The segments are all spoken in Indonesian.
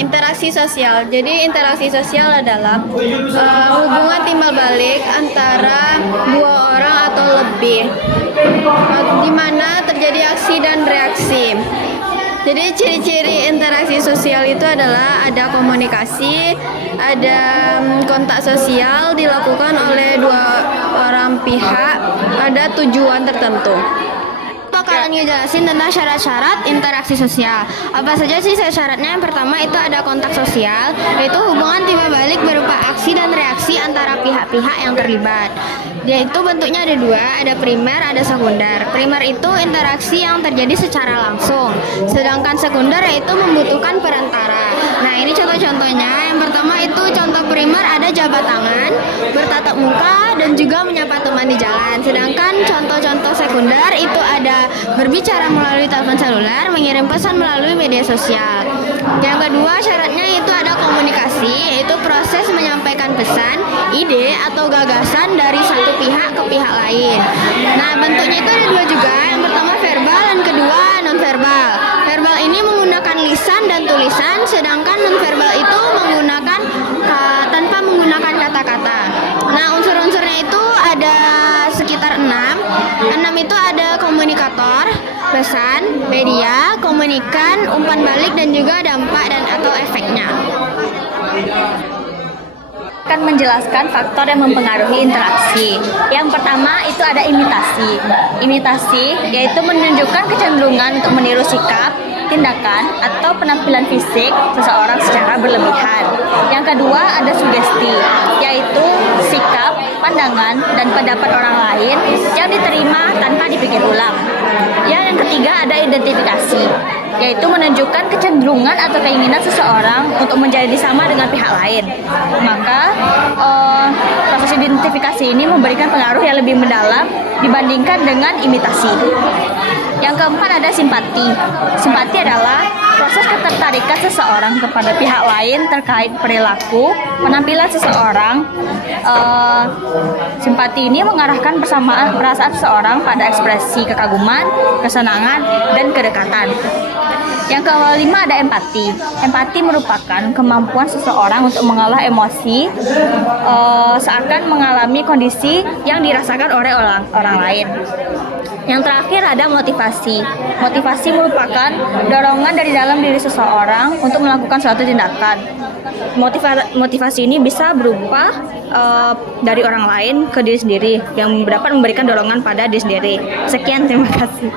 interaksi sosial. Jadi interaksi sosial adalah hubungan timbal balik antara dua orang atau lebih, di mana terjadi aksi dan reaksi. Jadi ciri-ciri interaksi sosial itu adalah ada komunikasi, ada kontak sosial dilakukan oleh dua orang pihak, ada tujuan tertentu. Bakalan ngejelasin tentang syarat-syarat interaksi sosial. Apa saja sih syaratnya? Yang pertama itu ada kontak sosial, yaitu hubungan timbal balik berupa aksi dan reaksi antara pihak-pihak yang terlibat. Yaitu bentuknya ada dua, ada primer, ada sekunder. Primer itu interaksi yang terjadi secara langsung, sedangkan sekunder yaitu membutuhkan perantara. Nah, ini contoh-contohnya. Yang pertama itu contoh primer ada jabat tangan, bertatap muka, dan juga menyapa teman di jalan. Sedangkan contoh-contoh sekunder itu ada berbicara melalui telepon seluler, mengirim pesan melalui media sosial. Yang kedua syaratnya itu ada komunikasi, yaitu proses menyampaikan pesan, ide, atau gagasan dari satu pihak ke pihak lain. Nah, bentuknya itu ada dua juga. Yang pertama verbal dan kedua nonverbal. Verbal ini menggunakan lisan dan tulisan, sedangkan nonverbal itu menggunakan tanpa menggunakan kata-kata. Nah, unsur-unsurnya itu ada sekitar 6. 6 itu ada komunikator, pesan, media, komunikan, umpan balik, dan juga dampak dan atau efeknya. Akan menjelaskan faktor yang mempengaruhi interaksi. Yang pertama itu ada imitasi. Imitasi yaitu menunjukkan kecenderungan untuk meniru sikap, tindakan, atau penampilan fisik seseorang secara berlebihan. Yang kedua ada sugesti, yaitu sikap, pandangan, dan pendapat orang lain yang diterima tanpa dipikir ulang. Yang ketiga ada identifikasi, yaitu menunjukkan kecenderungan atau keinginan seseorang untuk menjadi sama dengan pihak lain. Maka proses identifikasi ini memberikan pengaruh yang lebih mendalam dibandingkan dengan imitasi. Yang keempat ada simpati. Simpati adalah proses ketertarikan seseorang kepada pihak lain terkait perilaku, penampilan seseorang. Simpati ini mengarahkan perasaan seseorang pada ekspresi kekaguman, kesenangan, dan kedekatan. Yang kelima ada empati. Empati merupakan kemampuan seseorang untuk mengolah emosi seakan mengalami kondisi yang dirasakan oleh orang lain. Yang terakhir ada motivasi. Motivasi merupakan dorongan dari dalam diri seseorang untuk melakukan suatu tindakan. Motivasi ini bisa berupa dari orang lain ke diri sendiri yang dapat memberikan dorongan pada diri sendiri. Sekian, terima kasih.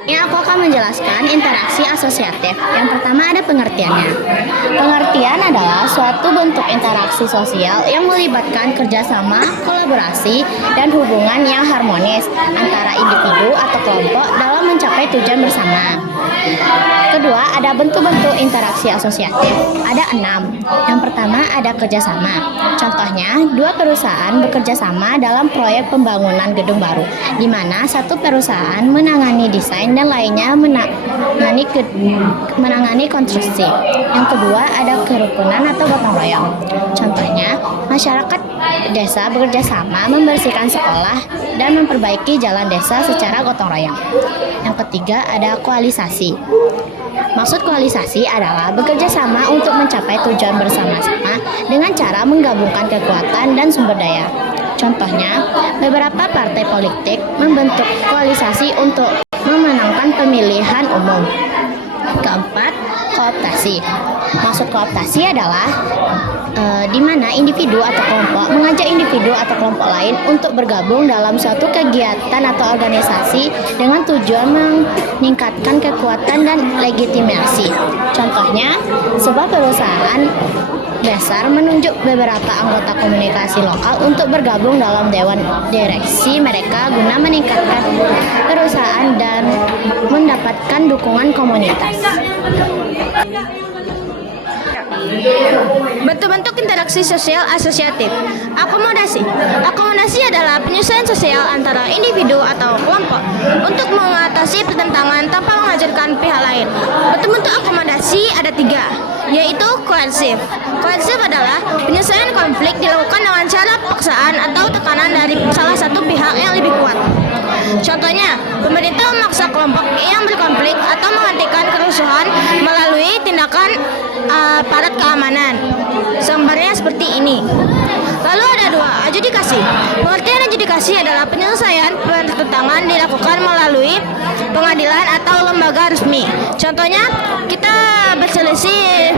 Ini aku akan menjelaskan interaksi asosiatif. Yang pertama ada pengertiannya. Pengertian adalah suatu bentuk interaksi sosial yang melibatkan kerjasama, kolaborasi, dan hubungan yang harmonis antara individu atau kelompok dalam mencapai tujuan bersama. Kedua, ada bentuk-bentuk interaksi asosiatif. Ada 6. Yang pertama ada kerjasama. Contohnya, dua perusahaan bekerja sama dalam proyek pembangunan gedung baru, di mana satu perusahaan menangani desain dan lainnya menangani konstruksi. Yang kedua ada kerukunan atau gotong royong. Contohnya, masyarakat desa bekerja sama membersihkan sekolah dan memperbaiki jalan desa secara gotong royong. Yang ketiga ada koalisasi. Maksud koalisasi adalah bekerja sama untuk mencapai tujuan bersama-sama dengan cara menggabungkan kekuatan dan sumber daya. Contohnya, beberapa partai politik membentuk koalisasi untuk memenangkan pemilihan umum. Keempat, kooptasi. Maksud kooptasi adalah di mana individu atau kelompok mengajak individu atau kelompok lain untuk bergabung dalam suatu kegiatan atau organisasi dengan tujuan meningkatkan kekuatan dan legitimasi. Contohnya, sebuah perusahaan besar menunjuk beberapa anggota komunikasi lokal untuk bergabung dalam dewan direksi mereka guna meningkatkan perusahaan dan mendapatkan dukungan komunitas. Bentuk-bentuk interaksi sosial asosiatif. Akomodasi. Akomodasi adalah penyesuaian sosial antara individu atau kelompok untuk mengatasi pertentangan tanpa menghancurkan pihak lain. Bentuk-bentuk akomodasi ada 3, yaitu koersif. Koersif adalah penyelesaian konflik dilakukan dengan cara paksaan atau tekanan dari salah satu pihak yang lebih kuat. Contohnya, pemerintah memaksa kelompok yang berkonflik atau menghentikan kerusuhan melalui adjudikasi. Pengertian adjudikasi adalah penyelesaian pertentangan dilakukan melalui pengadilan atau lembaga resmi. Contohnya, kita berselisih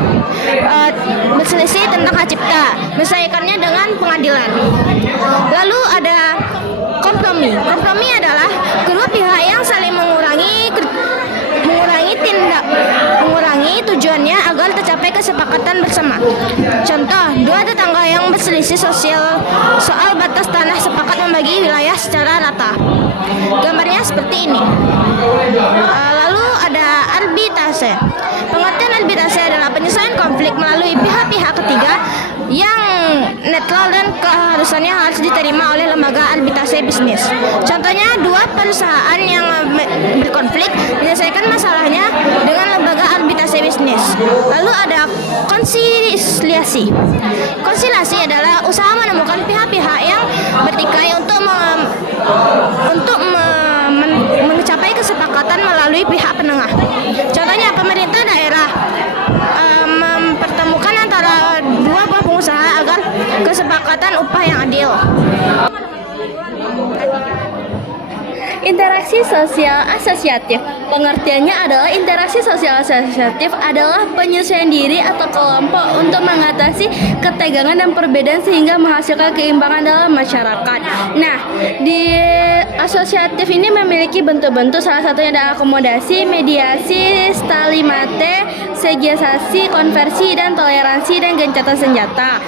tentang hak cipta, menyelesaikannya dengan pengadilan. Lalu ada kompromi. Kompromi adalah kedua pihak yang saling mengurangi tujuannya agar tercapai kesepakatan bersama. Contoh, dua tetangga yang berselisih soal batas tanah sepakat membagi wilayah secara rata. Gambarnya seperti ini. Lalu ada arbitrase. Pengertian arbitrase adalah penyelesaian konflik melalui pihak-pihak ketiga yang netral dan keharusannya harus diterima oleh lembaga arbitrase bisnis. Contohnya, dua perusahaan yang berkonflik menyelesaikan masalahnya dengan lembaga arbitrase bisnis. Lalu ada konsiliasi. Konsiliasi adalah usaha menemukan pihak-pihak yang bertikai untuk mencapai kesepakatan melalui pihak penengah. Contohnya, pemerintah daerah mempertemukan antara dua buah pengusaha agar kesepakatan upah yang adil. Interaksi sosial asosiatif. Pengertiannya adalah interaksi sosial asosiatif adalah penyesuaian diri atau kelompok untuk mengatasi ketegangan dan perbedaan sehingga menghasilkan keimbangan dalam masyarakat. Nah, di asosiatif ini memiliki bentuk-bentuk, salah satunya adalah akomodasi, mediasi, stalimate, segiasasi, konversi, dan toleransi dan gencatan senjata.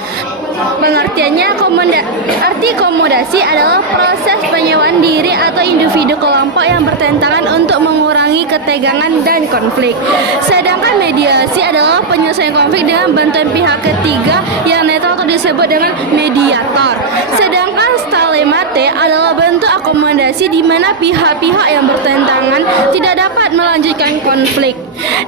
Pengertiannya, arti akomodasi adalah proses penyewaan diri atau individu kelompok yang bertentangan untuk mengurangi ketegangan dan konflik. Sedangkan mediasi adalah penyelesaian konflik dengan bantuan pihak ketiga yang netral atau disebut dengan mediator. Sedangkan stalemate adalah bentuk akomodasi di mana pihak-pihak yang bertentangan tidak dapat melanjutkan konflik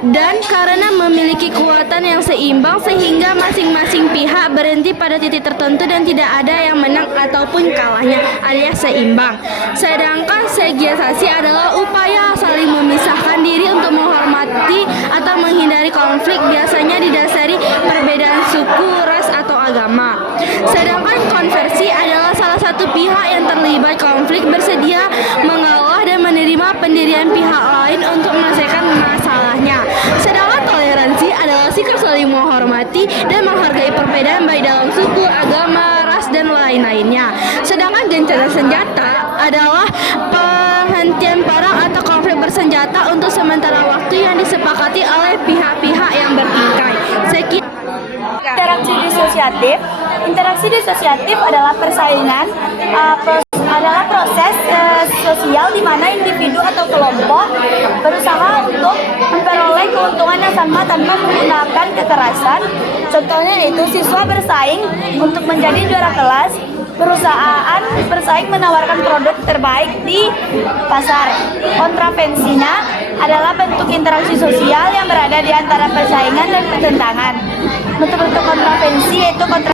dan karena memiliki kekuatan yang seimbang sehingga masing-masing pihak berhenti pada titik tertentu dan tidak ada yang menang ataupun kalahnya alias seimbang. Sedangkan segiasasi adalah upaya saling memisahkan diri untuk menghormati atau menghindari konflik, biasanya didasari perbedaan suku, ras, atau agama. Sedangkan konversi adalah salah satu pihak yang terlibat konflik bersedia mengalah dan menerima pendirian pihak lain untuk menyelesaikan masalahnya. Sedangkan toleransi adalah sikap saling menghormati dan menghargai perbedaan baik dalam suku, agama, ras, dan lain-lainnya. Sedangkan gencatan senjata adalah penghentian perang atau konflik bersenjata untuk sementara waktu yang disepakati oleh pihak-pihak yang bertikai. Interaksi disosiatif adalah persaingan, adalah proses sosial di mana individu atau kelompok berusaha untuk memperoleh keuntungan yang sama tanpa menggunakan kekerasan. Contohnya yaitu siswa bersaing untuk menjadi juara kelas, perusahaan bersaing menawarkan produk terbaik di pasar. Kontravensinya adalah bentuk interaksi sosial yang berada di antara persaingan dan pertentangan. Bentuk-bentuk kontravensi yaitu